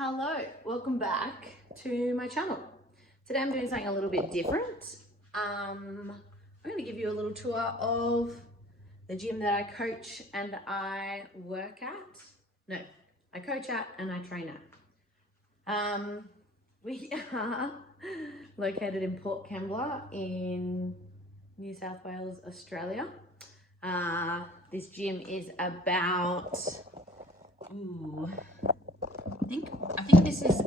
Hello, welcome back to my channel. Today I'm doing something a little bit different. I'm going to give you a little tour of the gym that I coach and I work at. No, I coach at and I train at. We are located in Port Kembla in New South Wales, Australia. This gym is about, I think this is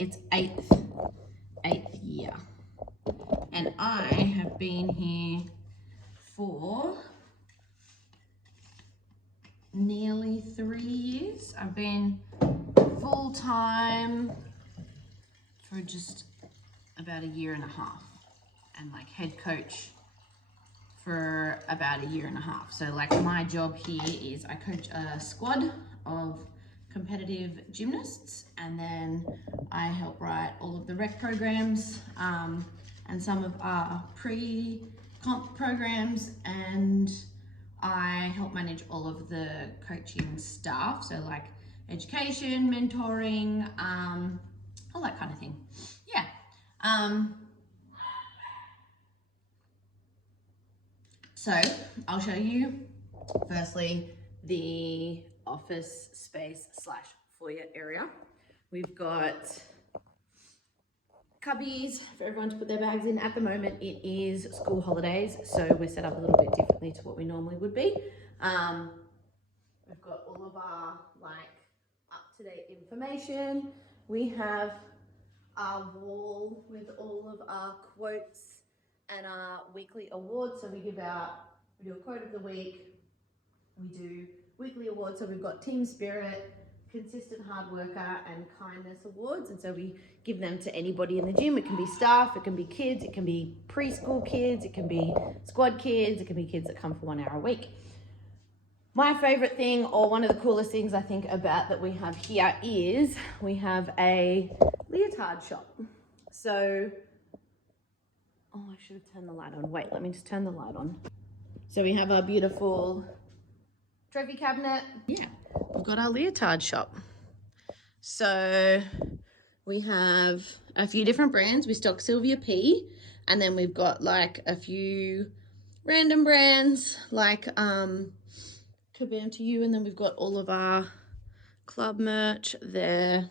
its eighth year, and I have been here for nearly 3 years. I've been full time for just about a year and a half, and like head coach for about a year and a half. So like my job here is I coach a squad of competitive gymnasts, and then I help write all of the rec programs and some of our pre-comp programs, and I help manage all of the coaching staff, so like education, mentoring, all that kind of thing. Yeah. So I'll show you firstly the office space / foyer area. We've got cubbies for everyone to put their bags in. At the moment it is school holidays, so we're set up a little bit differently to what we normally would be. We've got all of our like up-to-date information. We have our wall with all of our quotes and our weekly awards. So we do a quote of the week, we do weekly awards. So we've got team spirit, consistent hard worker, and kindness awards. And so we give them to anybody in the gym. It can be staff, it can be kids, it can be preschool kids, it can be squad kids, it can be kids that come for 1 hour a week. My favorite thing, or one of the coolest things I think about that we have here, is we have a leotard shop. So, oh, I should have turned the light on. Wait, let me just turn the light on. So we have our beautiful trophy cabinet. Yeah, we've got our leotard shop. So we have a few different brands. We stock Sylvia P, and then we've got like a few random brands like Kabam to You, and then we've got all of our club merch there,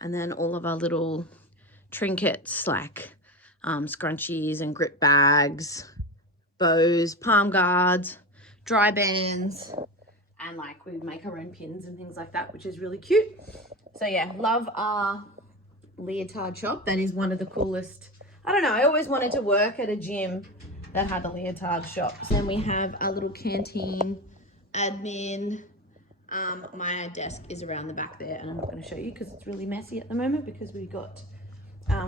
and then all of our little trinkets like scrunchies and grip bags, bows, palm guards, dry bands, and like we make our own pins and things like that, which is really cute. So yeah, love our leotard shop. That is one of the coolest. I don't know, I always wanted to work at a gym that had a leotard shop. So then we have our little canteen, admin. My desk is around the back there, and I'm not going to show you because it's really messy at the moment because we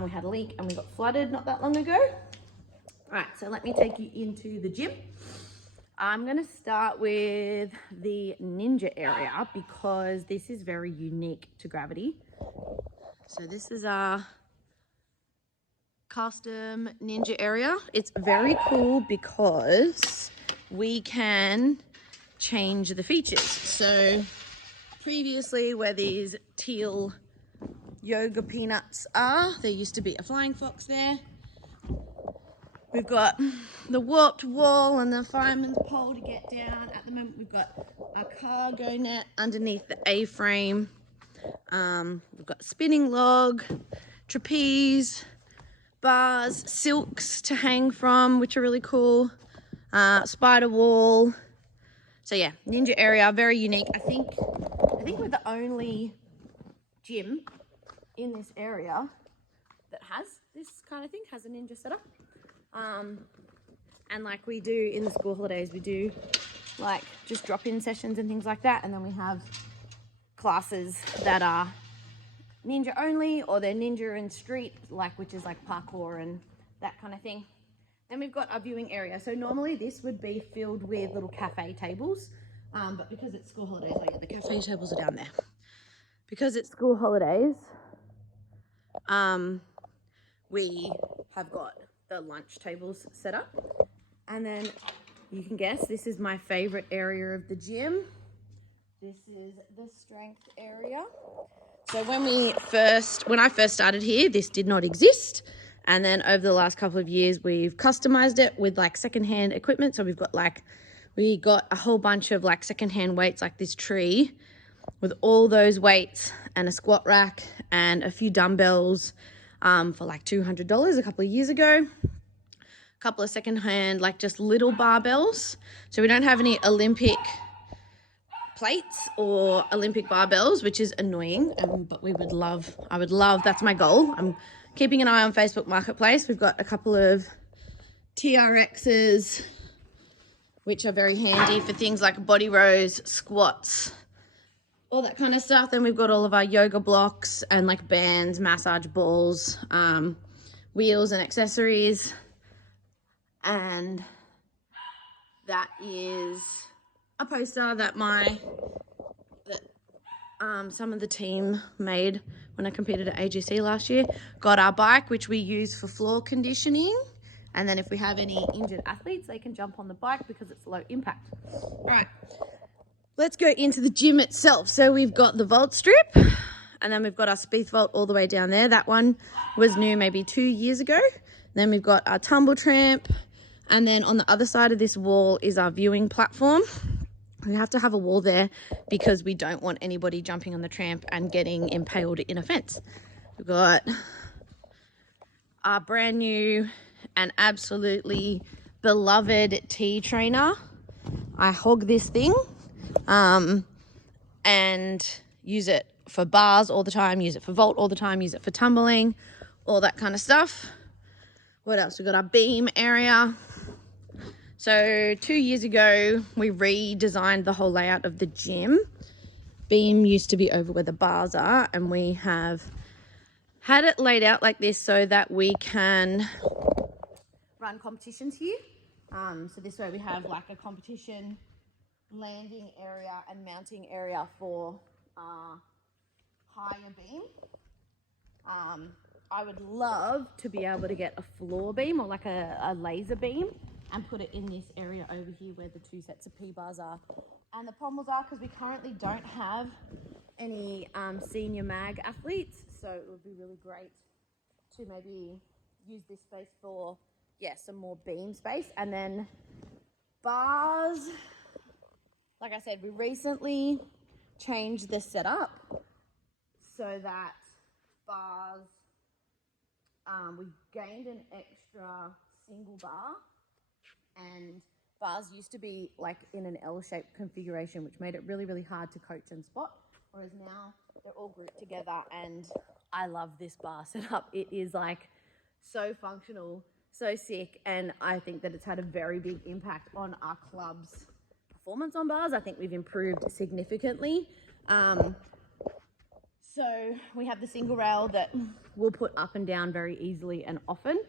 had a leak and we got flooded not that long ago. All right, so let me take you into the gym. I'm going to start with the ninja area because this is very unique to Gravity. So this is our custom ninja area. It's very cool because we can change the features. So previously, where these teal yoga peanuts are, there used to be a flying fox there. We've got the warped wall and the fireman's pole to get down. At the moment, we've got a cargo net underneath the A-frame. We've got spinning log, trapeze, bars, silks to hang from, which are really cool. Spider wall. So yeah, ninja area, very unique. I think we're the only gym in this area that has this kind of thing, has a ninja setup. And like we do in the school holidays, we do like just drop-in sessions and things like that, and then we have classes that are ninja only, or they're ninja and street, like, which is like parkour and that kind of thing. Then we've got our viewing area. So normally this would be filled with little cafe tables, but because it's school holidays, oh yeah, the cafe tables are down there. Because it's school holidays, we have got the lunch tables set up. And then you can guess, this is my favorite area of the gym. This is the strength area. So when I first started here, this did not exist. And then over the last couple of years, we've customized it with like secondhand equipment. So we got a whole bunch of like secondhand weights, like this tree with all those weights and a squat rack and a few dumbbells for like $200 a couple of years ago. A couple of secondhand, like just little barbells. So we don't have any Olympic plates or Olympic barbells, which is annoying, but I would love, that's my goal. I'm keeping an eye on Facebook Marketplace. We've got a couple of TRXs, which are very handy for things like body rows, squats, all that kind of stuff. Then we've got all of our yoga blocks and like bands, massage balls, wheels and accessories. And that is a poster that some of the team made when I competed at AGC last year. Got our bike, which we use for floor conditioning. And then if we have any injured athletes, they can jump on the bike because it's low impact. All right, let's go into the gym itself. So we've got the vault strip, and then we've got our Spieth vault all the way down there. That one was new maybe 2 years ago. Then we've got our tumble tramp. And then on the other side of this wall is our viewing platform. We have to have a wall there because we don't want anybody jumping on the tramp and getting impaled in a fence. We've got our brand new and absolutely beloved T trainer. I hog this thing and use it for bars all the time, use it for vault all the time, use it for tumbling, all that kind of stuff. What else? We've got our beam area. So 2 years ago, we redesigned the whole layout of the gym. Beam used to be over where the bars are, and we have had it laid out like this so that we can run competitions here. So this way we have like a competition landing area and mounting area for higher beam. I would love to be able to get a floor beam or like a laser beam and put it in this area over here where the 2 sets of P-bars are. And the problems are because we currently don't have any senior mag athletes, so it would be really great to maybe use this space for, some more beam space. And then bars, like I said, we recently changed the setup so that bars, we gained an extra single bar, and bars used to be like in an L-shaped configuration, which made it really, really hard to coach and spot, whereas now they're all grouped together, and I love this bar setup. It is like so functional, so sick, and I think that it's had a very big impact on our club's performance on bars. I think we've improved significantly. So we have the single rail that we'll put up and down very easily and often.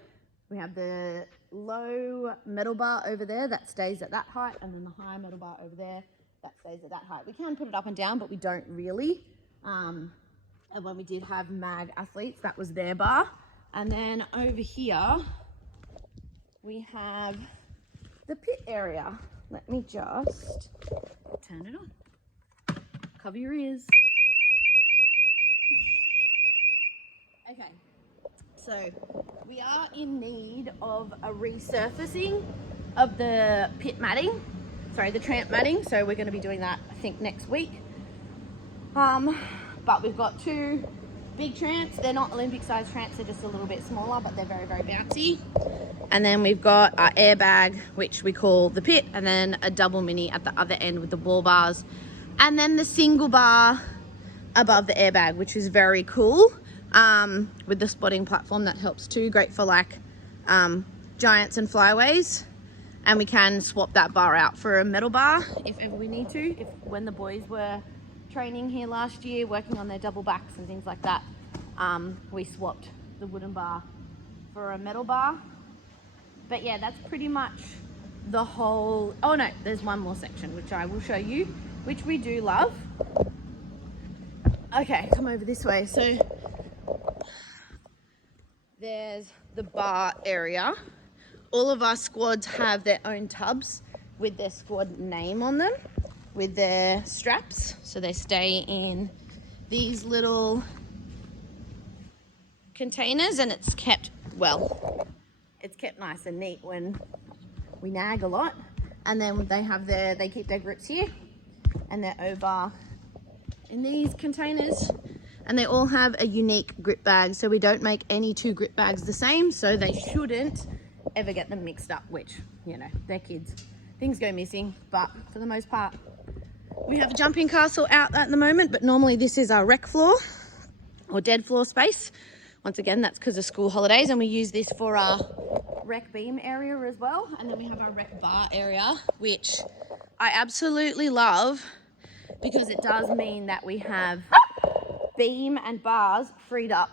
We have the low metal bar over there that stays at that height, and then the high metal bar over there that stays at that height. We can put it up and down, but we don't really. And when we did have mag athletes, that was their bar. And then over here, we have the pit area. Let me just turn it on. Cover your ears. Okay, so we are in need of a resurfacing of the the tramp matting. So we're going to be doing that, I think, next week. But we've got 2 big tramps. They're not Olympic size tramps, they're just a little bit smaller, but they're very, very bouncy. And then we've got our airbag, which we call the pit, and then a double mini at the other end with the wall bars. And then the single bar above the airbag, which is very cool. With the spotting platform that helps too. Great for like giants and flyways. And we can swap that bar out for a metal bar if ever we need to. When the boys were training here last year, working on their double backs and things like that, we swapped the wooden bar for a metal bar. But yeah, that's pretty much the whole. Oh no, there's one more section which I will show you, which we do love. Okay, come over this way. So there's the bar area. All of our squads have their own tubs with their squad name on them, with their straps, so they stay in these little containers, and it's kept, well, it's kept nice and neat when we nag a lot. And then they keep their grips here, and they're over in these containers, and they all have a unique grip bag, so we don't make any two grip bags the same, so they shouldn't ever get them mixed up, which, you know, they're kids, things go missing, but for the most part we have a jumping castle out at the moment. But normally this is our rec floor or dead floor space. Once again, that's because of school holidays, and we use this for our rec beam area as well. And then we have our rec bar area, which I absolutely love because it does mean that we have beam and bars freed up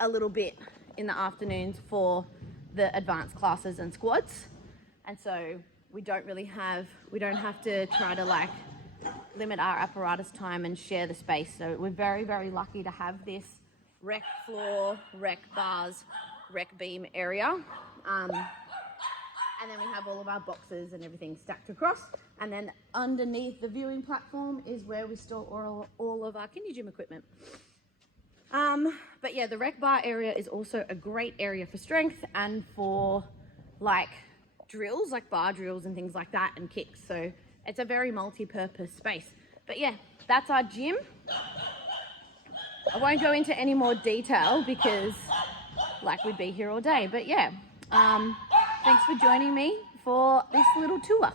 a little bit in the afternoons for the advanced classes and squads. And so we don't have to try to like limit our apparatus time and share the space. So we're very, very lucky to have this rec floor, rec bars, rec beam area. And then we have all of our boxes and everything stacked across. And then underneath the viewing platform is where we store all of our kindy gym equipment. But yeah, the rec bar area is also a great area for strength and for like drills, like bar drills and things like that, and kicks. So it's a very multi-purpose space. But yeah, that's our gym. I won't go into any more detail because like we'd be here all day. But yeah, thanks for joining me for this little tour.